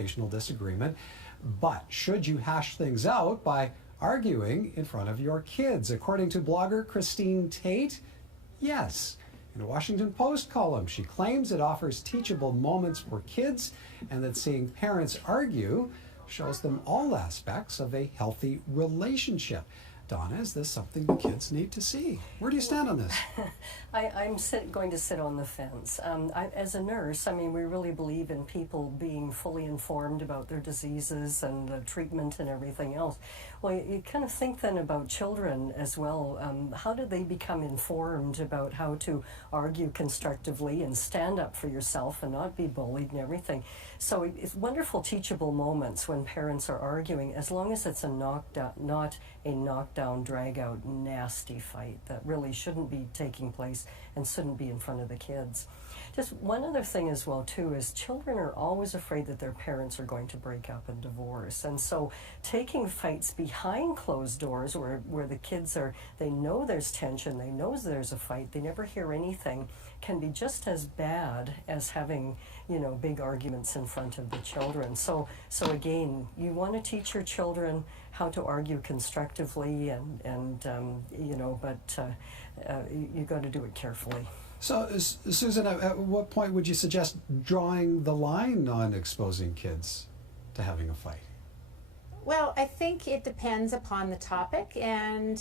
educational disagreement. But should you hash things out by arguing in front of your kids? According to blogger Christine Tate, yes. In a Washington Post column, she claims it offers teachable moments for kids and that seeing parents argue shows them all aspects of a healthy relationship. Donna, is this something the kids need to see? Where do you stand on this? I'm going to sit on the fence. As a nurse, I mean, we really believe in people being fully informed about their diseases and the treatment and everything else. Well, you kind of think then about children as well. How do they become informed about how to argue constructively and stand up for yourself and not be bullied and everything? So it's wonderful teachable moments when parents are arguing, as long as it's a knockdown, not a knockdown, drag-out, nasty fight that really shouldn't be taking place and shouldn't be in front of the kids. Just one other thing as well, too, is children are always afraid that their parents are going to break up and divorce. And so taking fights behind closed doors where the kids are, they know there's tension, they know there's a fight, they never hear anything, can be just as bad as having, big arguments in front of the children. So again, you want to teach your children how to argue constructively but you got to do it carefully. So, Susan, at what point would you suggest drawing the line on exposing kids to having a fight? Well, I think it depends upon the topic, and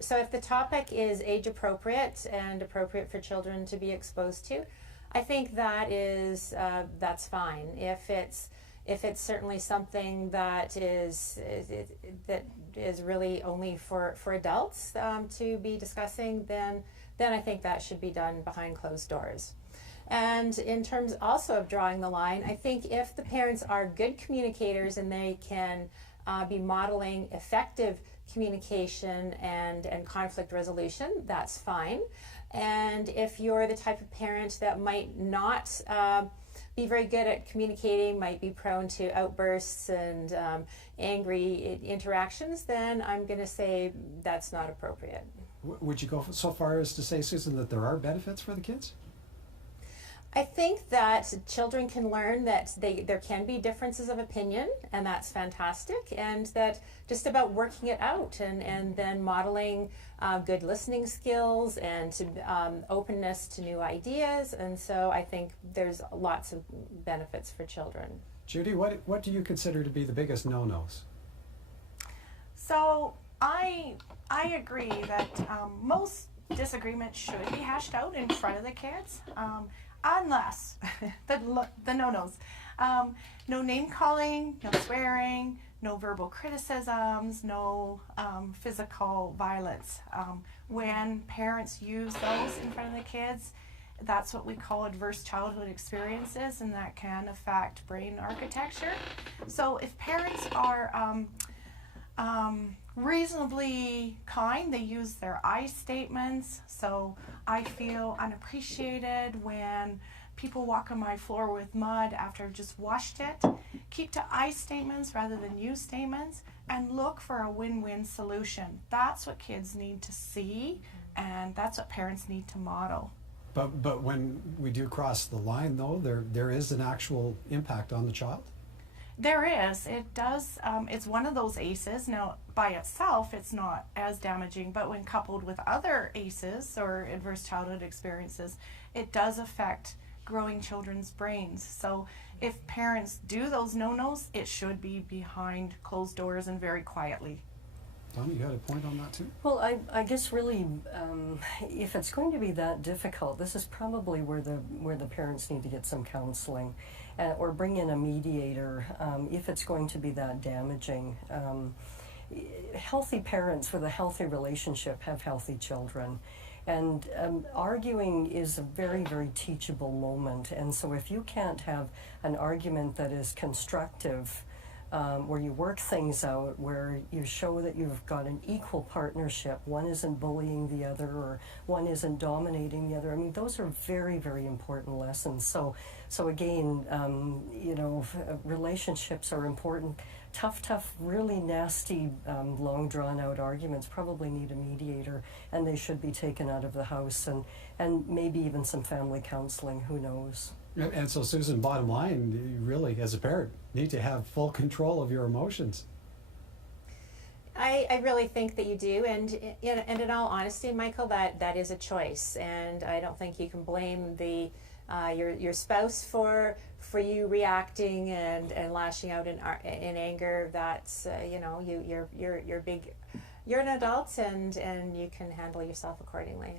so if the topic is age appropriate and appropriate for children to be exposed to, I think that's fine. If it's certainly something that is really only for adults to be discussing, then I think that should be done behind closed doors. And in terms also of drawing the line, I think if the parents are good communicators and they can be modeling effective communication and conflict resolution, that's fine. And if you're the type of parent that might not be very good at communicating, might be prone to outbursts and angry interactions, then I'm going to say that's not appropriate. Would you go so far as to say, Susan, that there are benefits for the kids? I think that children can learn that there can be differences of opinion, and that's fantastic, and that just about working it out and then modeling good listening skills and openness to new ideas. And so I think there's lots of benefits for children. Judy, what do you consider to be the biggest no-nos? So I agree that most disagreements should be hashed out in front of the kids, unless the no-nos. No name calling, no swearing, no verbal criticisms, no physical violence. When parents use those in front of the kids, that's what we call adverse childhood experiences, and that can affect brain architecture. So if parents are reasonably kind, they use their I statements. So I feel unappreciated when people walk on my floor with mud after I've just washed it. Keep to I statements rather than you statements, and look for a win-win solution. That's what kids need to see, and that's what parents need to model. But when we do cross the line, though, there is an actual impact on the child? There is. It does. It's one of those ACEs. Now, by itself, it's not as damaging, but when coupled with other ACEs or adverse childhood experiences, it does affect growing children's brains. So if parents do those no-nos, it should be behind closed doors and very quietly. Donna, you had a point on that too? Well, I guess really, if it's going to be that difficult, this is probably where the parents need to get some counseling, or bring in a mediator if it's going to be that damaging. Healthy parents with a healthy relationship have healthy children. And arguing is a very, very teachable moment. And so if you can't have an argument that is constructive, where you work things out, where you show that you've got an equal partnership, one isn't bullying the other or one isn't dominating the other. I mean, those are very, very important lessons. So again, relationships are important. Tough, really nasty, long drawn-out arguments probably need a mediator, and they should be taken out of the house, and maybe even some family counseling, who knows. And so, Susan, bottom line, you really, as a parent, need to have full control of your emotions. I really think that you do, and in all honesty, Michael, that is a choice, and I don't think you can blame your spouse for you reacting and lashing out in anger. That's you're an adult, and you can handle yourself accordingly.